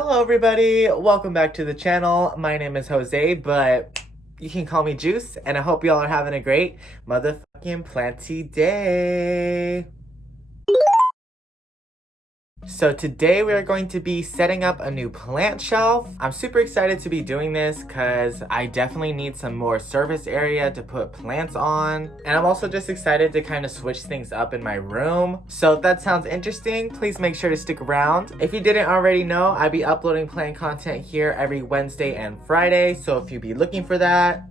Hello everybody, welcome back to the channel. My name is Jose, but you can call me Juice, and I hope y'all are having a great motherfucking planty day. So today we are going to be setting up a new plant shelf. I'm super excited to be doing this because I definitely need some more surface area to put plants on. And I'm also just excited to kind of switch things up in my room. So if that sounds interesting, please make sure to stick around. If you didn't already know, I'll be uploading plant content here every Wednesday and Friday. So if you be looking for that,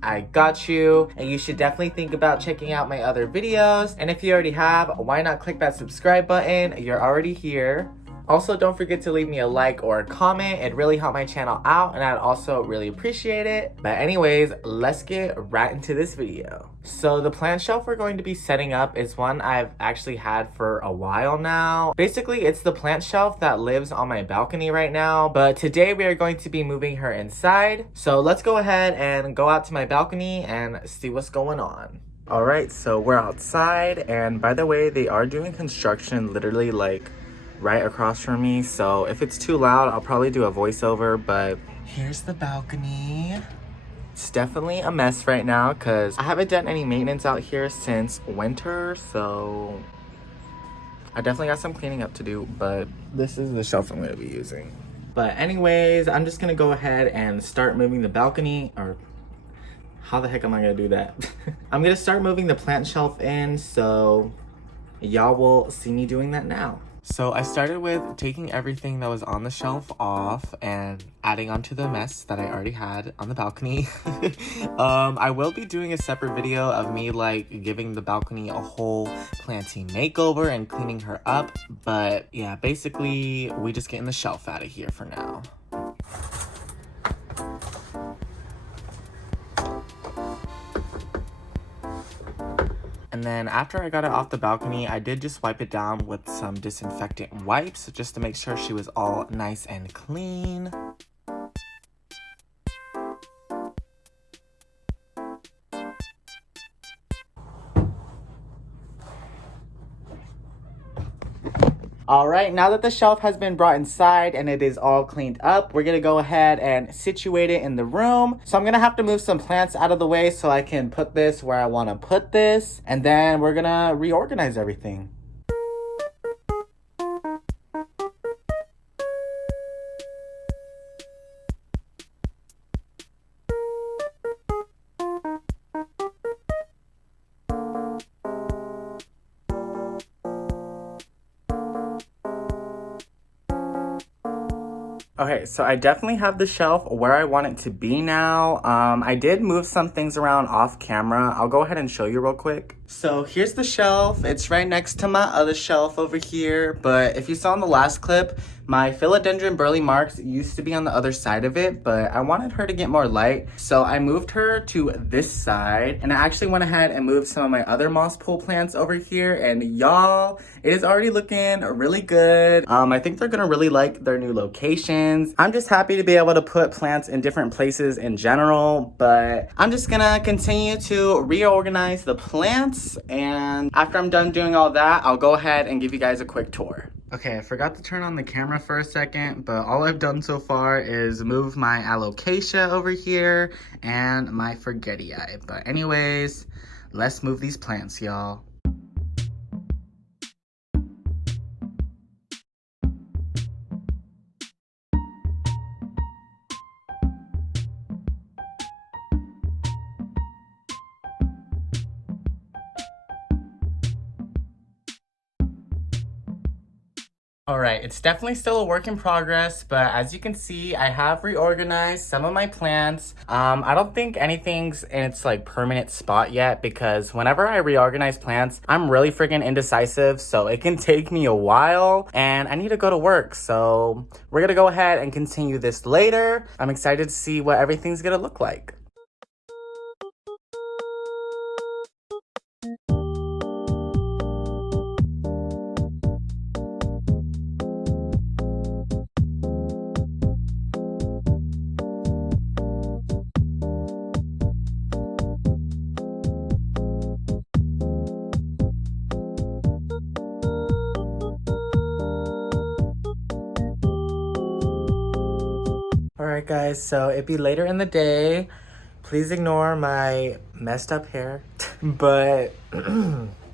I got you, and you should definitely think about checking out my other videos. And if you already have, why not click that subscribe button? You're already here. Also, don't forget to leave me a like or a comment. It really helped my channel out, and I'd also really appreciate it. But anyways, let's get right into this video. So the plant shelf we're going to be setting up is one I've actually had for a while now. Basically, it's the plant shelf that lives on my balcony right now, but today we are going to be moving her inside. So let's go ahead and go out to my balcony and see what's going on. All right, so we're outside, and by the way, they are doing construction literally like right across from me, so if it's too loud, I'll probably do a voiceover. But here's the balcony. It's definitely a mess right now because I haven't done any maintenance out here since winter, so I definitely got some cleaning up to do, but this is the shelf I'm going to be using. But anyways, I'm just going to go ahead and start moving the balcony, or how the heck am I going to do that? I'm going to start moving the plant shelf in, so y'all will see me doing that now. So I started with taking everything that was on the shelf off and adding onto the mess that I already had on the balcony. I will be doing a separate video of me like giving the balcony a whole planting makeover and cleaning her up. But yeah, basically we just getting the shelf out of here for now. And then after I got it off the balcony, I did just wipe it down with some disinfectant wipes just to make sure she was all nice and clean. All right, now that the shelf has been brought inside and it is all cleaned up, we're gonna go ahead and situate it in the room. So I'm gonna have to move some plants out of the way so I can put this where I wanna put this. And then we're gonna reorganize everything. Okay, so I definitely have the shelf where I want it to be now. I did move some things around off camera. I'll go ahead and show you real quick. So here's the shelf. It's right next to my other shelf over here. But if you saw in the last clip, my philodendron burley marks used to be on the other side of it, but I wanted her to get more light. So I moved her to this side, and I actually went ahead and moved some of my other moss pole plants over here. And y'all, it is already looking really good. I think they're gonna really like their new locations. I'm just happy to be able to put plants in different places in general, but I'm just gonna continue to reorganize the plants. And after I'm done doing all that, I'll go ahead and give you guys a quick tour. Okay, I forgot to turn on the camera for a second, but all I've done so far is move my alocasia over here and my forgetii. But anyways, let's move these plants, y'all. All right, it's definitely still a work in progress, but as you can see, I have reorganized some of my plants. I don't think anything's in its like permanent spot yet because whenever I reorganize plants, I'm really freaking indecisive, so it can take me a while and I need to go to work. So we're gonna go ahead and continue this later. I'm excited to see what everything's gonna look like. Alright guys, so it'd be later in the day. Please ignore my messed up hair. But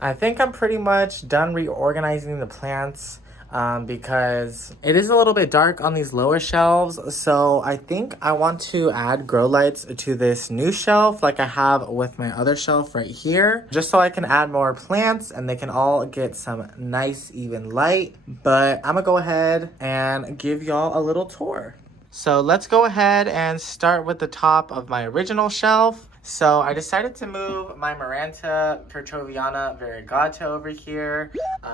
I think I'm pretty much done reorganizing the plants because it is a little bit dark on these lower shelves. So I think I want to add grow lights to this new shelf like I have with my other shelf right here. Just so I can add more plants and they can all get some nice even light. But I'm gonna go ahead and give y'all a little tour. So let's go ahead and start with the top of my original shelf. So I decided to move my Maranta Petroviana variegata over here.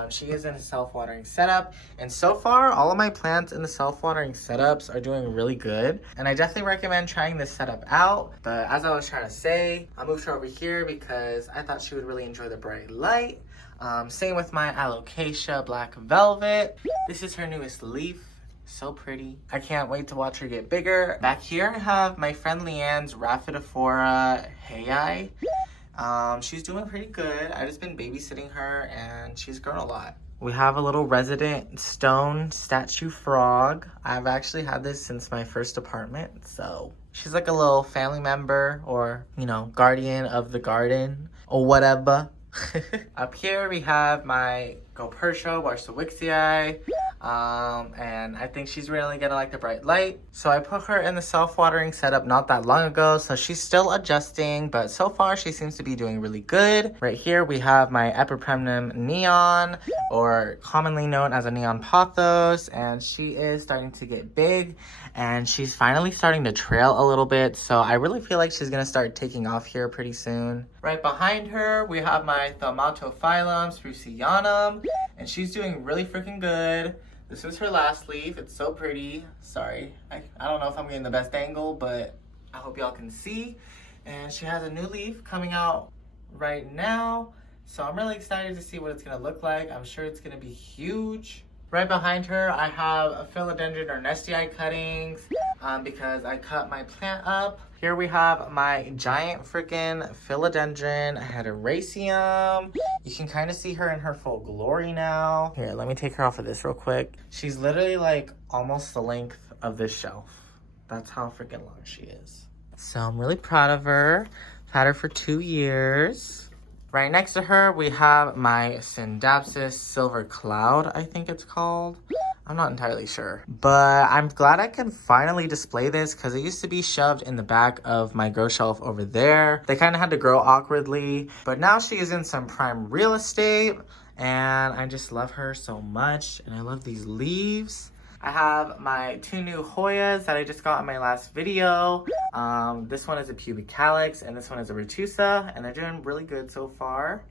She is in a self-watering setup. And so far, all of my plants in the self-watering setups are doing really good. And I definitely recommend trying this setup out. But as I was trying to say, I moved her over here because I thought she would really enjoy the bright light. Same with my Alocasia Black Velvet. This is her newest leaf. So pretty. I can't wait to watch her get bigger. Back here I have my friend Leanne's Rhaphidophora Hei. She's doing pretty good. I've just been babysitting her and she's grown a lot. We have a little resident stone statue frog. I've actually had this since my first apartment, so she's like a little family member or, you know, guardian of the garden or whatever. Up here we have my Gopertia Warsawixii. And I think she's really gonna like the bright light. So I put her in the self-watering setup not that long ago, so she's still adjusting, but so far she seems to be doing really good. Right here we have my Epipremnum Neon, or commonly known as a Neon Pothos, and she is starting to get big, and she's finally starting to trail a little bit, so I really feel like she's gonna start taking off here pretty soon. Right behind her, we have my Thaumatophyllum sprucianum, and she's doing really freaking good. This is her last leaf. It's so pretty. Sorry, I don't know if I'm getting the best angle, but I hope y'all can see. And she has a new leaf coming out right now. So I'm really excited to see what it's gonna look like. I'm sure it's gonna be huge. Right behind her, I have a Philodendron ornestii cuttings because I cut my plant up. Here we have my giant freaking Philodendron heteroraceum. You can kind of see her in her full glory now. Here, let me take her off of this real quick. She's literally like almost the length of this shelf. That's how freaking long she is. So I'm really proud of her. I've had her for 2 years. Right next to her, we have my Syndapsis Silver Cloud, I think it's called. I'm not entirely sure. But I'm glad I can finally display this because it used to be shoved in the back of my grow shelf over there. They kind of had to grow awkwardly. But now she is in some prime real estate and I just love her so much. And I love these leaves. I have my 2 new Hoyas that I just got in my last video. This one is a pubic calyx and this one is a retusa, and they're doing really good so far.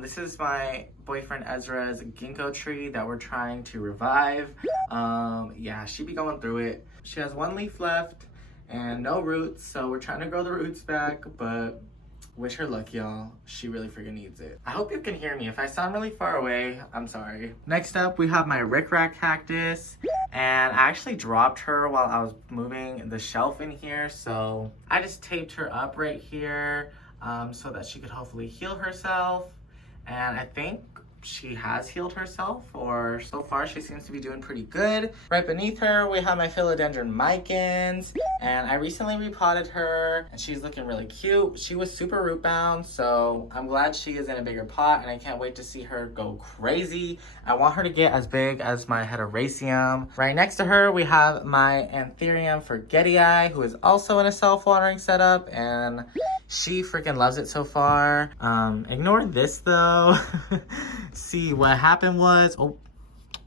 This is my boyfriend Ezra's ginkgo tree that we're trying to revive. Yeah, she be going through it. She has 1 leaf left and no roots, so we're trying to grow the roots back, but wish her luck, y'all. She really freaking needs it. I hope you can hear me. If I sound really far away, I'm sorry. Next up, we have my rickrack cactus. And I actually dropped her while I was moving the shelf in here. So I just taped her up right here so that she could hopefully heal herself. And I think she has healed herself, or so far she seems to be doing pretty good. Right beneath her, we have my Philodendron micans, and I recently repotted her, and she's looking really cute. She was super root bound, so I'm glad she is in a bigger pot, and I can't wait to see her go crazy. I want her to get as big as my heteroraceum. Right next to her, we have my Anthurium forgetii, who is also in a self-watering setup, and she freaking loves it so far. Ignore this though. See, what happened was, oh,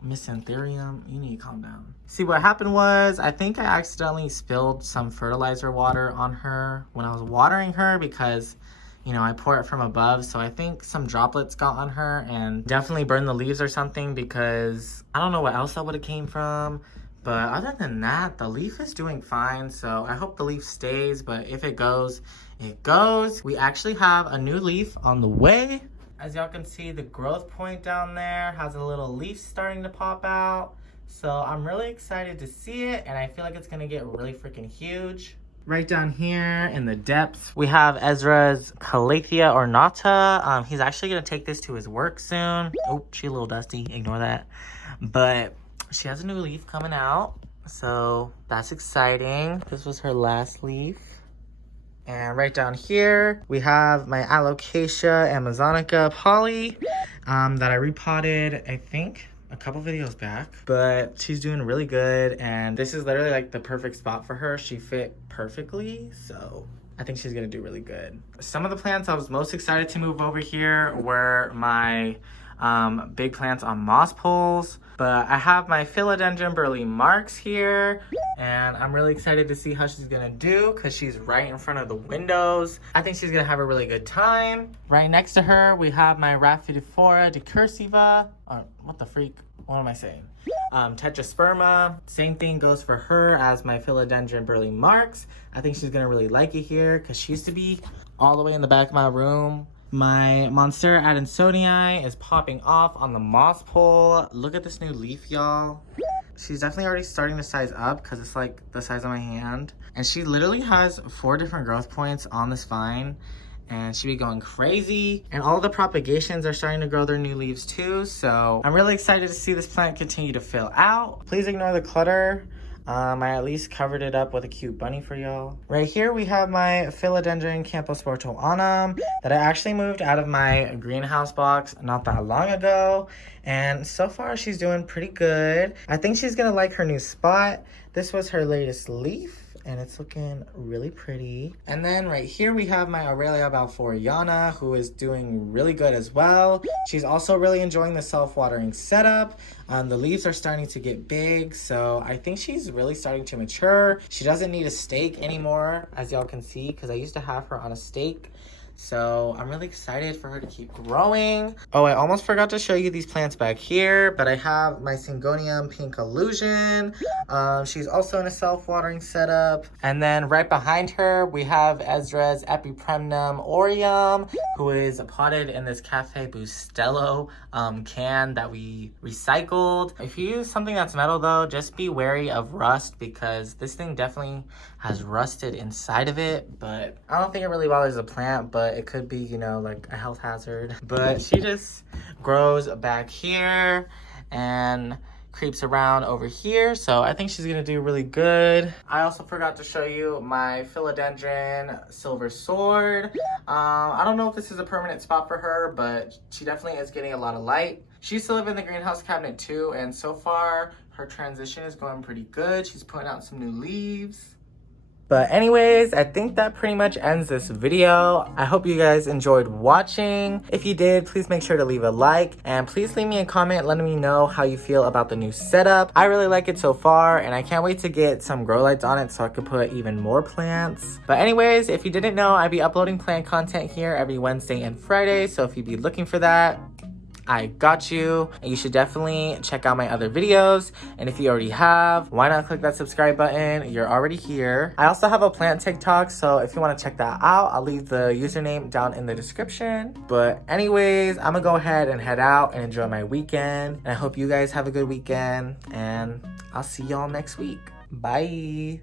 Miss Anthurium, you need to calm down. See, what happened was, I think I accidentally spilled some fertilizer water on her when I was watering her because, you know, I pour it from above. So I think some droplets got on her and definitely burned the leaves or something, because I don't know what else that would have came from. But other than that, the leaf is doing fine. So I hope the leaf stays, but if it goes, it goes. We actually have a new leaf on the way. As y'all can see, the growth point down there has a little leaf starting to pop out. So I'm really excited to see it, and I feel like it's gonna get really freaking huge. Right down here in the depths, we have Ezra's Calathea ornata. He's actually gonna take this to his work soon. Oh, she's a little dusty, ignore that. But she has a new leaf coming out. So that's exciting. This was her last leaf. And right down here, we have my Alocasia amazonica poly that I repotted, I think, a couple videos back. But she's doing really good, and this is literally like the perfect spot for her. She fit perfectly, so I think she's gonna do really good. Some of the plants I was most excited to move over here were my big plants on moss poles, but I have my philodendron burley marks here, and I'm really excited to see how she's gonna do because she's right in front of the windows. I think she's gonna have a really good time. Right next to her, we have my Rhaphidophora decursiva. What the freak? What am I saying? Tetrasperma. Same thing goes for her as my philodendron burley marks. I think she's gonna really like it here because she used to be all the way in the back of my room. My Monstera adansonii is popping off on the moss pole. Look at this new leaf, y'all. She's definitely already starting to size up because it's like the size of my hand. And she literally has 4 different growth points on this vine. And she be going crazy. And all the propagations are starting to grow their new leaves too. So I'm really excited to see this plant continue to fill out. Please ignore the clutter. I at least covered it up with a cute bunny for y'all. Right here we have my philodendron camposportoanum that I actually moved out of my greenhouse box not that long ago. And so far she's doing pretty good. I think she's gonna like her new spot. This was her latest leaf, and it's looking really pretty. And then right here we have my Aurelia balfouriana, who is doing really good as well. She's also really enjoying the self-watering setup. The leaves are starting to get big, so I think she's really starting to mature. She doesn't need a stake anymore, as y'all can see, because I used to have her on a stake. So I'm really excited for her to keep growing. Oh, I almost forgot to show you these plants back here, but I have my Syngonium pink illusion. She's also in a self-watering setup. And then right behind her, we have Ezra's Epipremnum aureum, who is potted in this Cafe Bustelo can that we recycled. If you use something that's metal though, just be wary of rust because this thing definitely has rusted inside of it, but I don't think it really bothers the plant, but it could be, you know, like a health hazard. But she just grows back here and creeps around over here, so I think she's gonna do really good. I also forgot to show you my philodendron silver sword. I don't know if this is a permanent spot for her, but she definitely is getting a lot of light. She used to live in the greenhouse cabinet too, and so far her transition is going pretty good. She's putting out some new leaves. But anyways, I think that pretty much ends this video. I hope you guys enjoyed watching. If you did, please make sure to leave a like and please leave me a comment letting me know how you feel about the new setup. I really like it so far and I can't wait to get some grow lights on it so I could put even more plants. But anyways, if you didn't know, I'd be uploading plant content here every Wednesday and Friday. So if you'd be looking for that, I got you. And you should definitely check out my other videos. And if you already have, why not click that subscribe button? You're already here. I also have a plant TikTok, so if you want to check that out, I'll leave the username down in the description. But anyways, I'm gonna go ahead and head out and enjoy my weekend. And I hope you guys have a good weekend. And I'll see y'all next week. Bye.